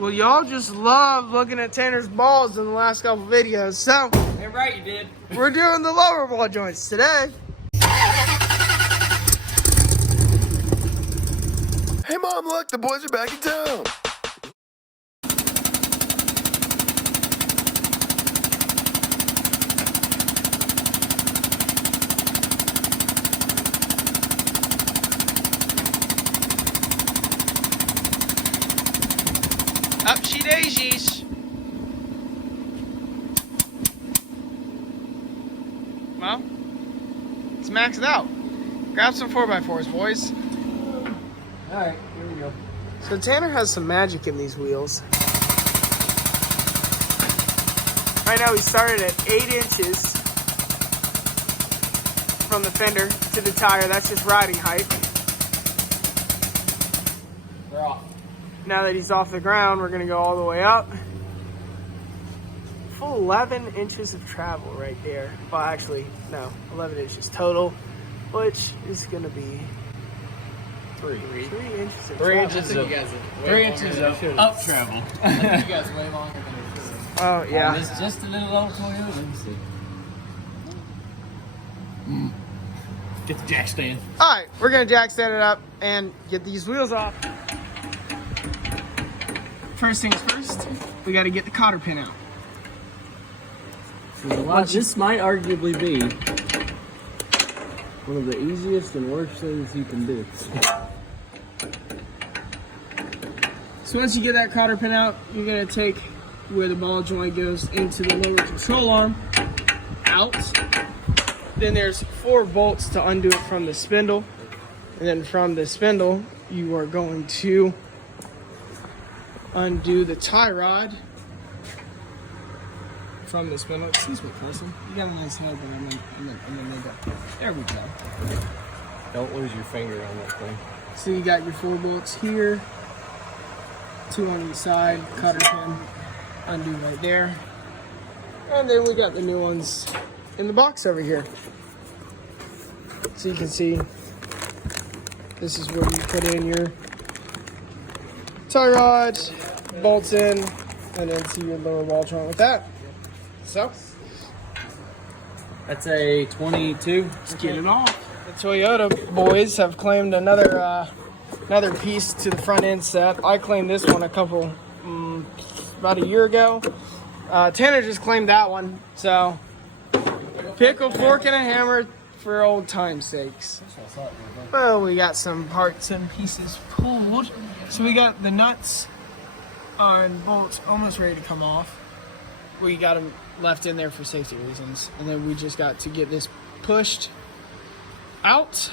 Well, y'all just love looking at Tanner's balls in the last couple videos, so You're right, you did. we're doing the lower ball joints today. Hey Mom, look, the boys are back in town. Up she daisies. Well, it's maxed out. Grab some 4x4s, boys. Alright, here we go. So Tanner has some magic in these wheels. Right now we started at 8 inches from the fender to the tire. That's just riding height. We're off. Now that he's off the ground, we're gonna go all the way up. Full 11 inches of travel right there. Well, actually, no, 11 inches total, which is gonna be 3 inches of 3 travel. inches of 3 inches of up travel. You guys way longer than you should. Oh yeah. It's just a little old Toyota. Let me see. Get the jack stand. All right, we're gonna jack stand it up and get these wheels off. First things first, we gotta get the cotter pin out. This might arguably be one of the easiest and worst things you can do. So once you get that cotter pin out, you're gonna take where the ball joint goes into the lower control arm, out. Then there's 4 bolts to undo it from the spindle. And then from the spindle, you are going to undo the tie rod from the spindle. Excuse me, Carson. You got a nice head, but I'm gonna make up. There we go. Don't lose your finger on that thing. So you got your 4 bolts here, 2 on each side, cutter pin, undo right there. And then we got the new ones in the box over here. So you can see, this is where you put in your tie rod, bolts in, and then to your lower ball joint with that. So, That's a 22. let's get it off. The Toyota boys have claimed another piece to the front end set. I claimed this one about a year ago. Tanner just claimed that one. So, pick a fork and a hammer for old time's sakes. Well, we got some parts and pieces pulled. So we got the nuts and bolts almost ready to come off. We got them left in there for safety reasons. And then we just got to get this pushed out.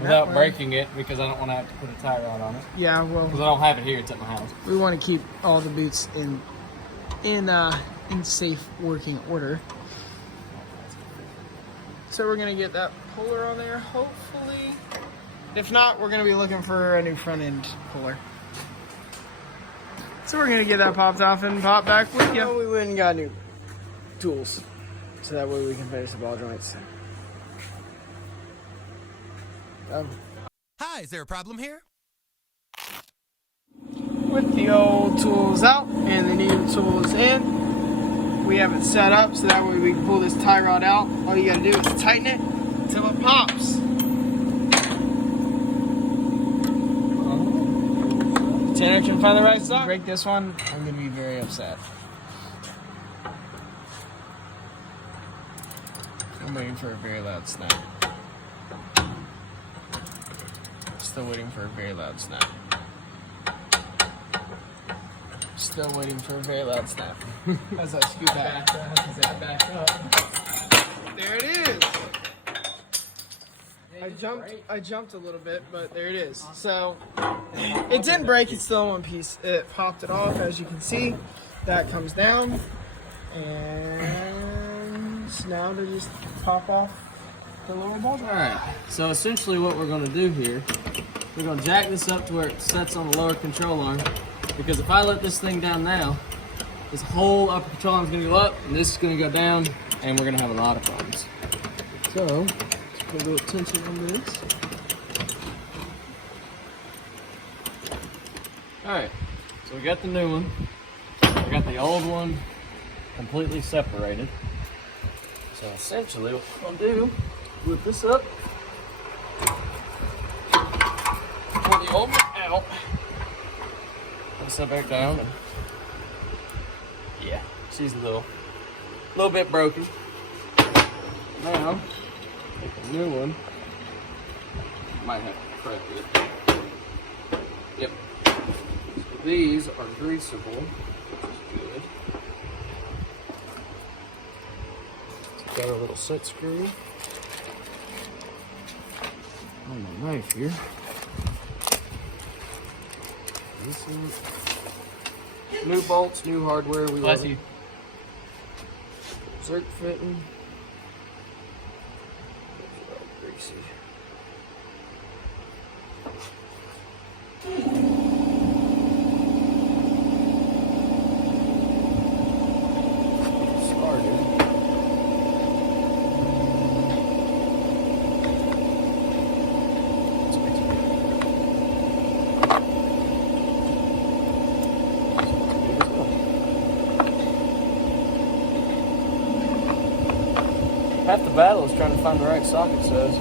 Without breaking it, because I don't want to have to put a tie rod on it. Yeah, well, Because I don't have it here, it's at my house. we want to keep all the boots in safe working order. So we're gonna get that puller on there, hopefully. If not, we're gonna be looking for a new front end puller. So we're gonna get that popped off and pop back with you. We went and got new tools, so that way we can finish the ball joints. Hi, is there a problem here? With the old tools out and the new tools in, we have it set up so that way we can pull this tie rod out. All you gotta do is tighten it until it pops. Tanner can find the right side. Break this one, I'm gonna be very upset. I'm waiting for a very loud snap. Still waiting for a very loud snap. Still waiting for a very loud snap. As I scoot back. Back up. There it is. I jumped a little bit, but there it is. So it didn't break, it's still in one piece. It popped it off, as you can see. That comes down. And now to just pop off the lower ball joint. Alright, so essentially what we're going to do here, we're going to jack this up to where it sets on the lower control arm. Because if I let this thing down now, this whole upper control arm is going to go up, and this is going to go down, and we're going to have a lot of problems. So, let's put a little tension on this. Alright, So we got the new one. We got the old one completely separated. So essentially what I'll do, whip this up, pull the old one out, put this back down. Yeah, she's a little bit broken. Now, take the new one. Might have to prep it. Yep. So these are greasable, which is good. Got a little set screw on my knife here. This is new bolts, new hardware. We love it. Zerk fitting. Greasy. Half the battle is trying to find the right socket size.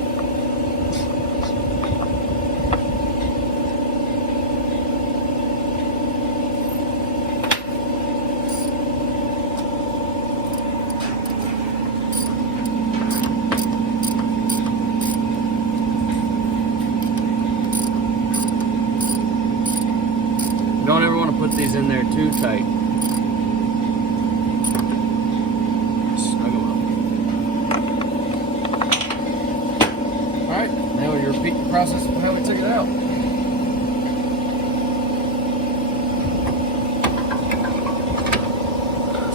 Don't ever want to put these in there too tight. Repeat the process of how we took it out.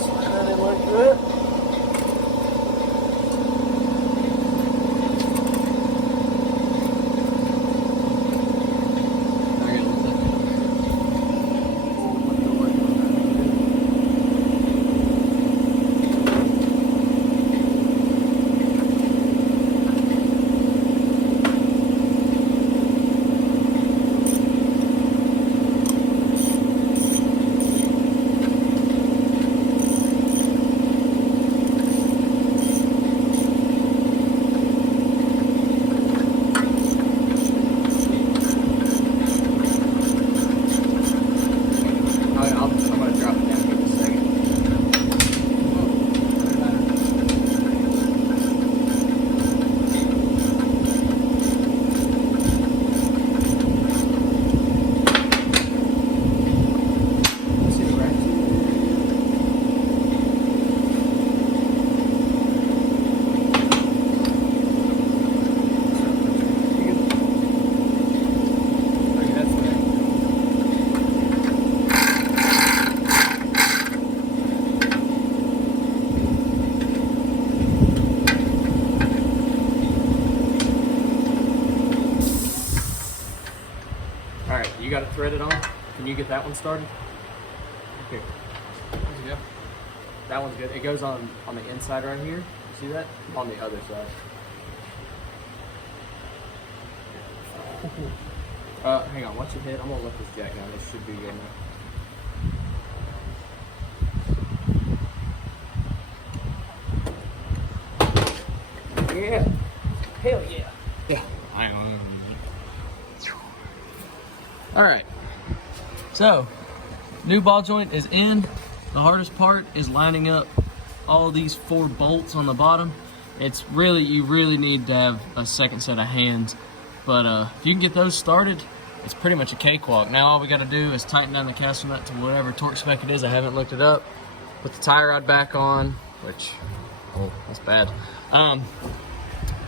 Slide that in like that. Alright, you got it threaded on? Can you get that one started? Here. There you go. That one's good. It goes on the inside right here. You see that? On the other side. Hang on, watch your head. I'm gonna let this jack down. This should be good enough. Yeah. Hell yeah. Yeah. Alright. So, new ball joint is in. The hardest part is lining up all these 4 bolts on the bottom. It's really, you really need to have a second set of hands. But if you can get those started, it's pretty much a cakewalk. Now all we got to do is tighten down the castle nut to whatever torque spec it is. I haven't looked it up. Put the tie rod back on, which, oh, that's bad.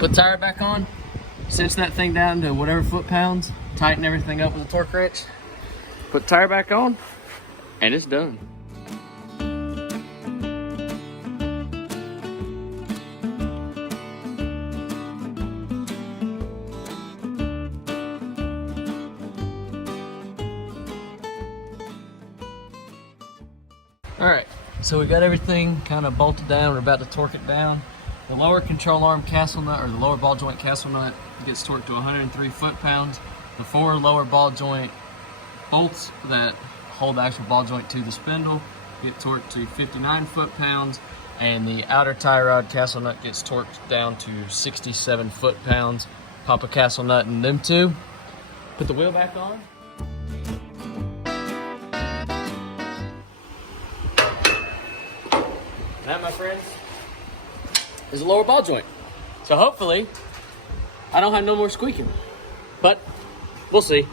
Put the tie rod back on, cinch that thing down to whatever foot-pounds, tighten everything up with a torque wrench, put the tire back on, and it's done. Alright, so we got everything kind of bolted down. We're about to torque it down. The lower control arm castle nut, or the lower ball joint castle nut, gets torqued to 103 foot-pounds. The 4 lower ball joint bolts that hold the actual ball joint to the spindle, get torqued to 59 foot-pounds, and the outer tie rod castle nut gets torqued down to 67 foot-pounds. Pop a castle nut in them two, put the wheel back on. That, my friends, is a lower ball joint. So hopefully, I don't have no more squeaking, but we'll see.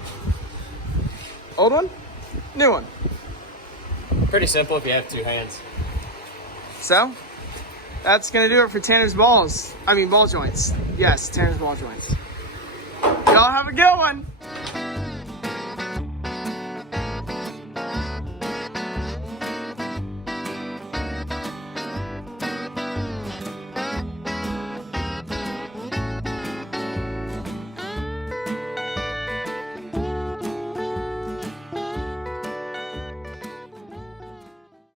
Old one? New one? Pretty simple if you have two hands. So, that's gonna do it for Tanner's ball joints. Yes, Tanner's ball joints. Y'all have a good one.